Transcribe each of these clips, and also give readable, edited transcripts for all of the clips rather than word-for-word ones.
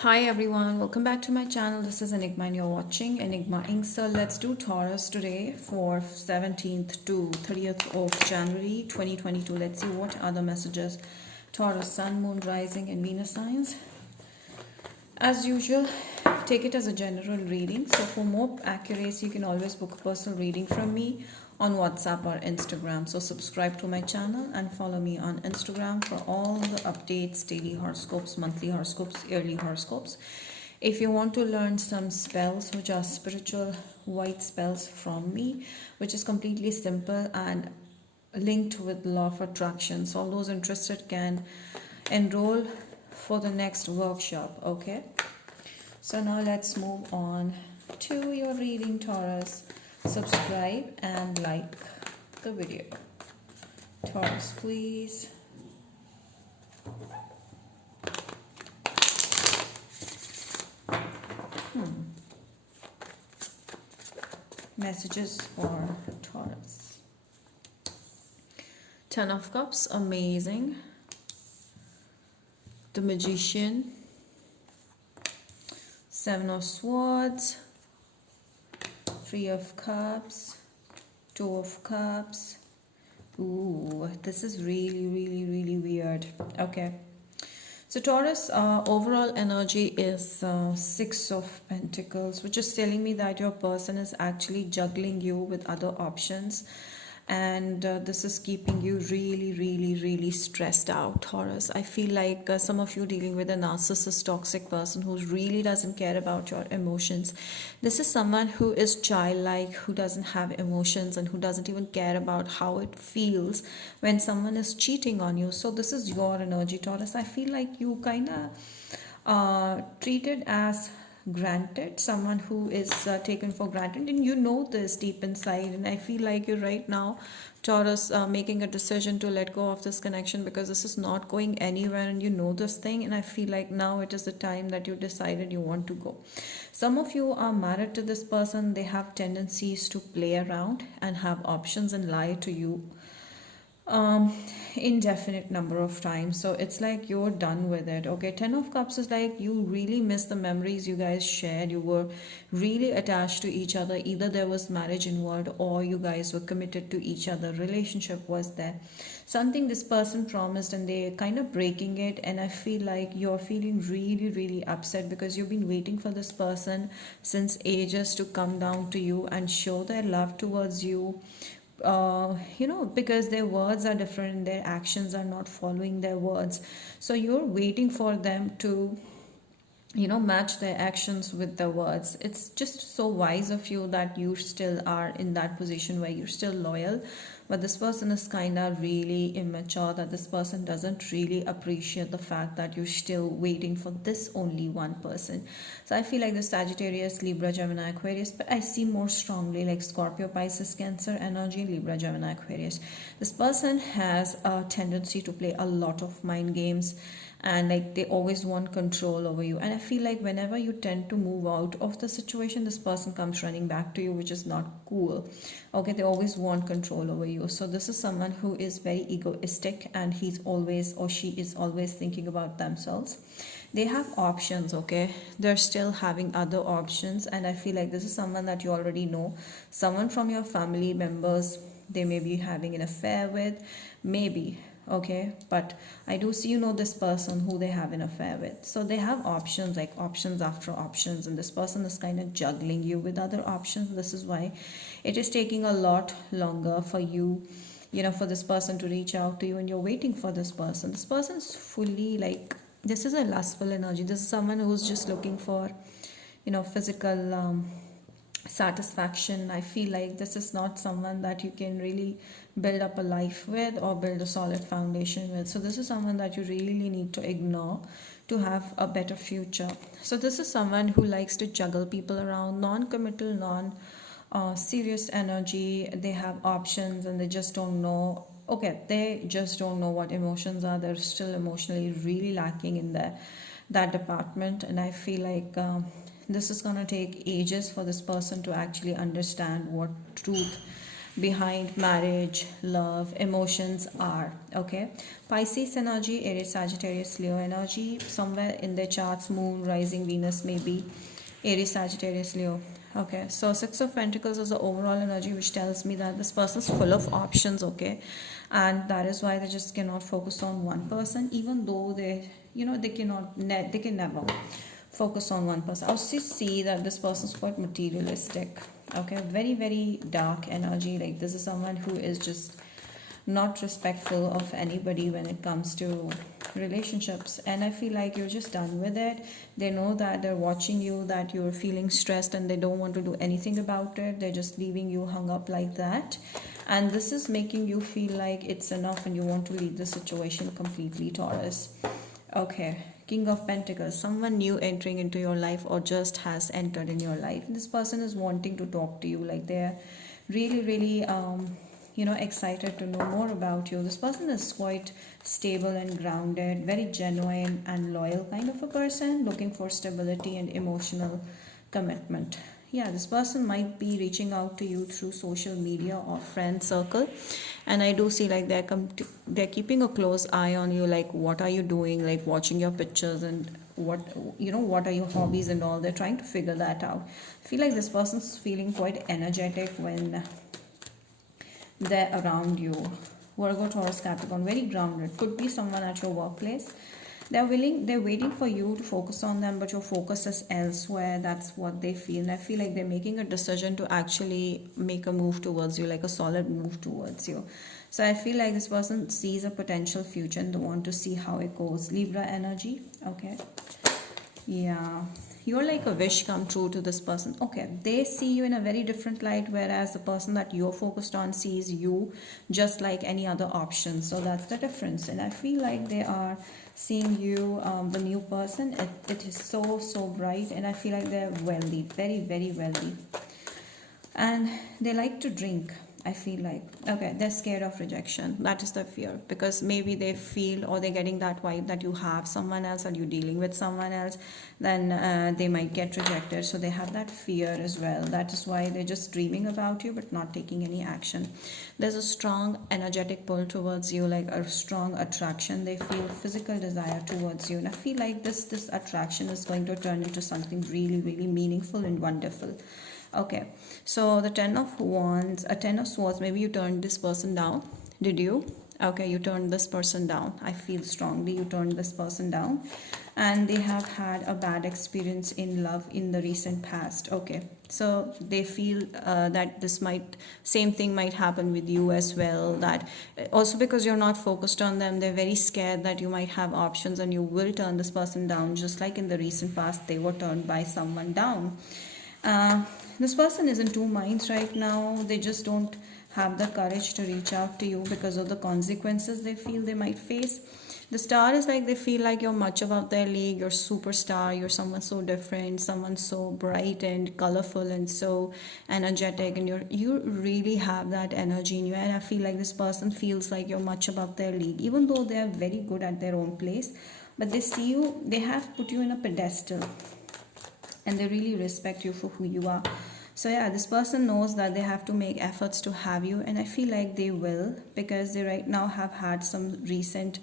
Hi everyone, welcome back to my channel. This is Enigma and you're watching Enigma Inc. So let's do Taurus today for 17th to 30th of January 2022. Let's see what are the messages. Taurus, Sun, Moon, Rising and Venus signs. As usual, take it as a general reading. So for more accuracy, you can always book a personal reading from me on WhatsApp or Instagram. So subscribe to my channel and follow me on Instagram for all the updates, daily horoscopes, monthly horoscopes, yearly horoscopes. If you want to learn some spells which are spiritual white spells from me, which is completely simple and linked with law of attraction, so all those interested can enroll for the next workshop. Okay, so now let's move on to your reading, Taurus. Subscribe and like the video. Taurus, please. Messages for Taurus. Ten of Cups, amazing. The Magician. Seven of Swords. Three of Cups. Two of Cups. Ooh, this is really weird. Okay. So Taurus, overall energy is Six of Pentacles, which is telling me that your person is actually juggling you with other options. And this is keeping you really stressed out, Taurus. I feel like some of you dealing with a narcissist toxic person who really doesn't care about your emotions. This is someone who is childlike, who doesn't have emotions and who doesn't even care about how it feels when someone is cheating on you. So this is your energy, Taurus. I feel like you kind of treated as granted, someone who is taken for granted, and you know this deep inside. And I feel like you're right now, Taurus, making a decision to let go of this connection because this is not going anywhere, and you know this thing. And I feel like now it is the time that you decided you want to go. Some of you are married to this person. They have tendencies to play around and have options and lie to you indefinite number of times. So it's like you're done with it. Okay, Ten of Cups is like you really miss the memories you guys shared. You were really attached to each other. Either there was marriage involved or you guys were committed to each other. Relationship was there. Something this person promised and they're kind of breaking it. And I feel like you're feeling really upset because you've been waiting for this person since ages to come down to you and show their love towards you. Because their words are different, their actions are not following their words. So you're waiting for them to match their actions with the words. It's just so wise of you that you still are in that position where you're still loyal. But this person is kind of really immature, that this person doesn't really appreciate the fact that you're still waiting for this only one person. So I feel like the Sagittarius, Libra, Gemini, Aquarius, but I see more strongly like Scorpio, Pisces, Cancer energy, Libra, Gemini, Aquarius. This person has a tendency to play a lot of mind games, and like they always want control over you. And I feel like whenever you tend to move out of the situation, this person comes running back to you, which is not cool. Okay, they always want control over you. So this is someone who is very egoistic, and he's always or she is always thinking about themselves. They have options. Okay, they're still having other options, and I feel like this is someone that you already know, someone from your family members. They may be having an affair with, maybe. Okay, but I do see this person who they have an affair with. So they have options, like options after options, and this person is kind of juggling you with other options. This is why it is taking a lot longer for you, for this person to reach out to you, and you're waiting for this person. This person is fully like, this is a lustful energy. This is someone who's just looking for physical satisfaction. I feel like this is not someone that you can really build up a life with or build a solid foundation with. So this is someone that you really need to ignore to have a better future. So this is someone who likes to juggle people around, non-committal, serious energy. They have options and they just don't know. Okay, they just don't know what emotions are. They're still emotionally really lacking in that department. And I feel like this is going to take ages for this person to actually understand what truth behind marriage, love, emotions are. Okay, Pisces energy, Aries, Sagittarius, Leo energy. Somewhere in their charts, Moon, rising, Venus, maybe Aries, Sagittarius, Leo. Okay, so Six of Pentacles is the overall energy, which tells me that this person is full of options. Okay, and that is why they just cannot focus on one person, even though they, they cannot, they can never focus on one person. I also see that this person is quite materialistic. Okay, very, very dark energy. Like, this is someone who is just not respectful of anybody when it comes to relationships, and I feel like you're just done with it. They know that they're watching you, that you're feeling stressed, and they don't want to do anything about it. They're just leaving you hung up like that, and this is making you feel like it's enough and you want to leave the situation completely, Taurus. Okay, King of Pentacles, someone new entering into your life or just has entered in your life. This person is wanting to talk to you, like they're really, really excited to know more about you. This person is quite stable and grounded, very genuine and loyal kind of a person, looking for stability and emotional commitment. Yeah, this person might be reaching out to you through social media or friend circle, and I do see like they're keeping a close eye on you, like what are you doing, like watching your pictures and what are your hobbies and all. They're trying to figure that out. I feel like this person's feeling quite energetic when they're around you. Virgo, Taurus, Capricorn, very grounded. Could be someone at your workplace. They're waiting for you to focus on them, but your focus is elsewhere. That's what they feel. And I feel like they're making a decision to actually make a move towards you, like a solid move towards you. So I feel like this person sees a potential future and they want to see how it goes. Libra energy, okay. Yeah, you're like a wish come true to this person. Okay, they see you in a very different light, whereas the person that you're focused on sees you just like any other option. So that's the difference. And I feel like they are seeing you, the new person. It is so bright, and I feel like they're wealthy, very, very wealthy, and they like to drink. I feel like, okay, they're scared of rejection. That is the fear, because maybe they feel, or they're getting that vibe that you have someone else or you're dealing with someone else, then they might get rejected. So they have that fear as well. That is why they're just dreaming about you but not taking any action. There's a strong energetic pull towards you, like a strong attraction. They feel physical desire towards you, and I feel like this attraction is going to turn into something really, really meaningful and wonderful. Okay, so the Ten of Wands, a Ten of Swords, maybe you turned this person down. Did you? Okay, you turned this person down. I feel strongly you turned this person down, and they have had a bad experience in love in the recent past. Okay, so they feel that same thing might happen with you as well. That also, because you're not focused on them, they're very scared that you might have options and you will turn this person down, just like in the recent past they were turned by someone down. This person is in two minds right now. They just don't have the courage to reach out to you because of the consequences they feel they might face. The Star is like they feel like you're much above their league. You're superstar. You're someone so different, someone so bright and colorful and so energetic, and you really have that energy in you. And I feel like this person feels like you're much above their league, even though they are very good at their own place. But they see you. They have put you in a pedestal, and they really respect you for who you are. So yeah, this person knows that they have to make efforts to have you, and I feel like they will, because they right now have had some recent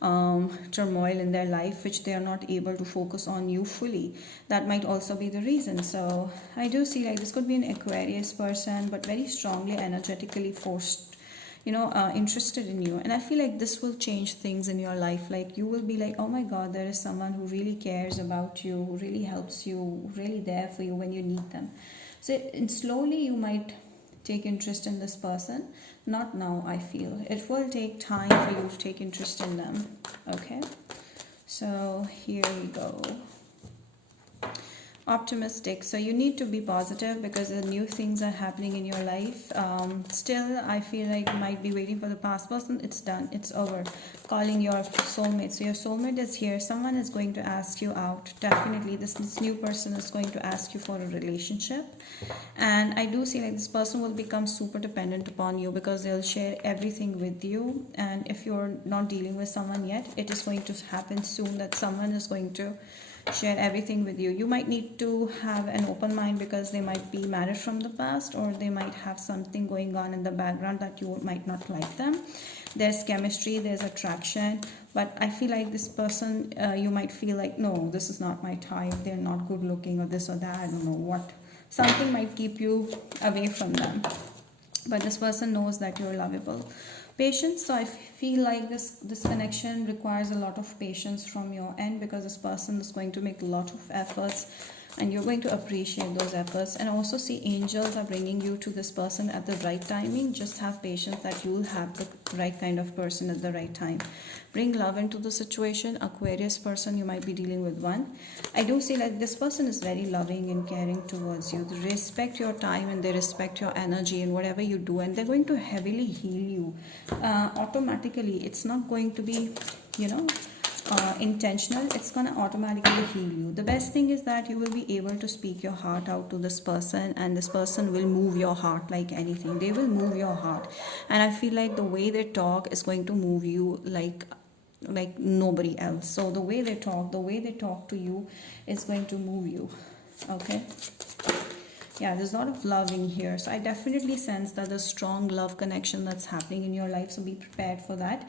turmoil in their life, which they are not able to focus on you fully. That might also be the reason. So I do see like this could be an Aquarius person, but very strongly energetically forced, interested in you. And I feel like this will change things in your life. Like, you will be like, oh my god, there is someone who really cares about you, who really helps you, really there for you when you need them. So slowly you might take interest in this person. Not now, I feel it will take time for you to take interest in them. Okay, so here we go. Optimistic. So you need to be positive because the new things are happening in your life. Still, I feel like you might be waiting for the past person. It's done. It's over. Calling your soulmate. So your soulmate is here. Someone is going to ask you out. Definitely, this new person is going to ask you for a relationship. And I do see like this person will become super dependent upon you because they'll share everything with you. And if you're not dealing with someone yet, it is going to happen soon that someone is going to share everything with you. You might need to have an open mind because they might be married from the past, or they might have something going on in the background that you might not like them. There's chemistry, there's attraction, but I feel like this person, you might feel like, no, this is not my type, they're not good looking, or this or that, I don't know what. Something might keep you away from them, but this person knows that you're lovable. Patience. So I feel like this connection requires a lot of patience from your end, because this person is going to make a lot of efforts and you're going to appreciate those efforts. And also see angels are bringing you to this person at the right timing. Just have patience that you will have the right kind of person at the right time. Bring love into the situation. Aquarius person, you might be dealing with one. I do see like this person is very loving and caring towards you. They respect your time and they respect your energy and whatever you do, and they're going to heavily heal you automatically. It's not going to be, you know, intentional. It's gonna automatically heal you. The best thing is that you will be able to speak your heart out to this person, and this person will move your heart like anything. They will move your heart, and I feel like the way they talk is going to move you like nobody else. So the way they talk to you is going to move you. Okay, yeah, there's a lot of love in here. So I definitely sense that there's strong love connection that's happening in your life, so be prepared for that.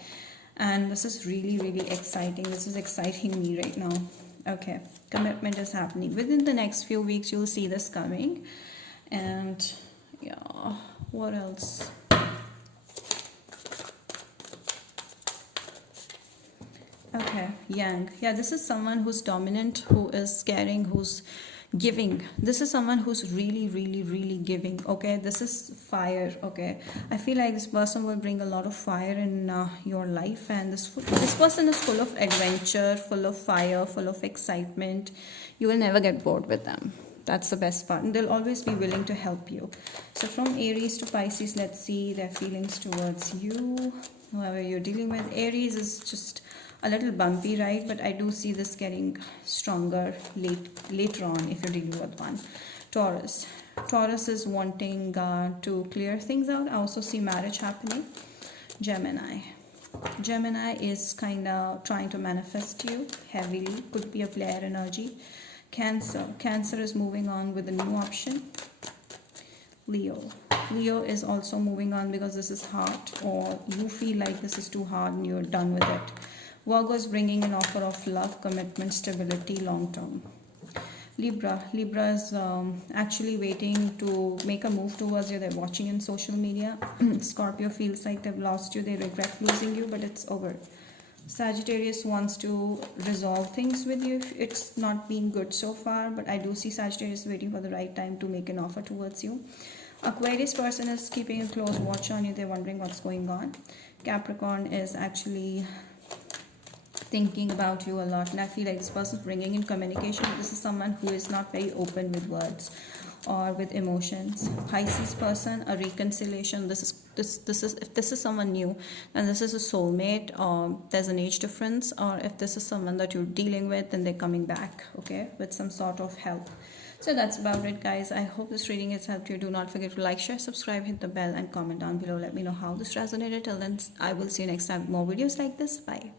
And this is really, really exciting. This is exciting me right now. Okay, commitment is happening within the next few weeks. You'll see this coming. And yeah, what else? Okay, Yang. Yeah, this is someone who's dominant, who is caring, who's giving. This is someone who's really, really, really giving. Okay, this is fire. Okay, I feel like this person will bring a lot of fire in your life, and this person is full of adventure, full of fire, full of excitement. You will never get bored with them. That's the best part, and they'll always be willing to help you. So from Aries to Pisces, let's see their feelings towards you. Whoever you're dealing with, Aries is just a little bumpy, right? But I do see this getting stronger later on if you're dealing with one. Taurus is wanting to clear things out. I also see marriage happening. Gemini is kind of trying to manifest you heavily. Could be a flare energy. Cancer is moving on with a new option. Leo is also moving on because this is hard, or you feel like this is too hard and you're done with it. Virgo is bringing an offer of love, commitment, stability, long term. Libra is actually waiting to make a move towards you. They're watching in social media. Scorpio feels like they've lost you. They regret losing you, but it's over. Sagittarius wants to resolve things with you. It's not been good so far, but I do see Sagittarius waiting for the right time to make an offer towards you. Aquarius person is keeping a close watch on you. They're wondering what's going on. Capricorn is actually thinking about you a lot, and I feel like this person is bringing in communication. This is someone who is not very open with words or with emotions. Pisces person, a reconciliation. This is if this is someone new, then this is a soulmate, or there's an age difference, or if this is someone that you're dealing with, then they're coming back, okay, with some sort of help. So that's about it, guys. I hope this reading has helped you. Do not forget to like, share, subscribe, hit the bell, and comment down below. Let me know how this resonated. Till then, I will see you next time with more videos like this. Bye.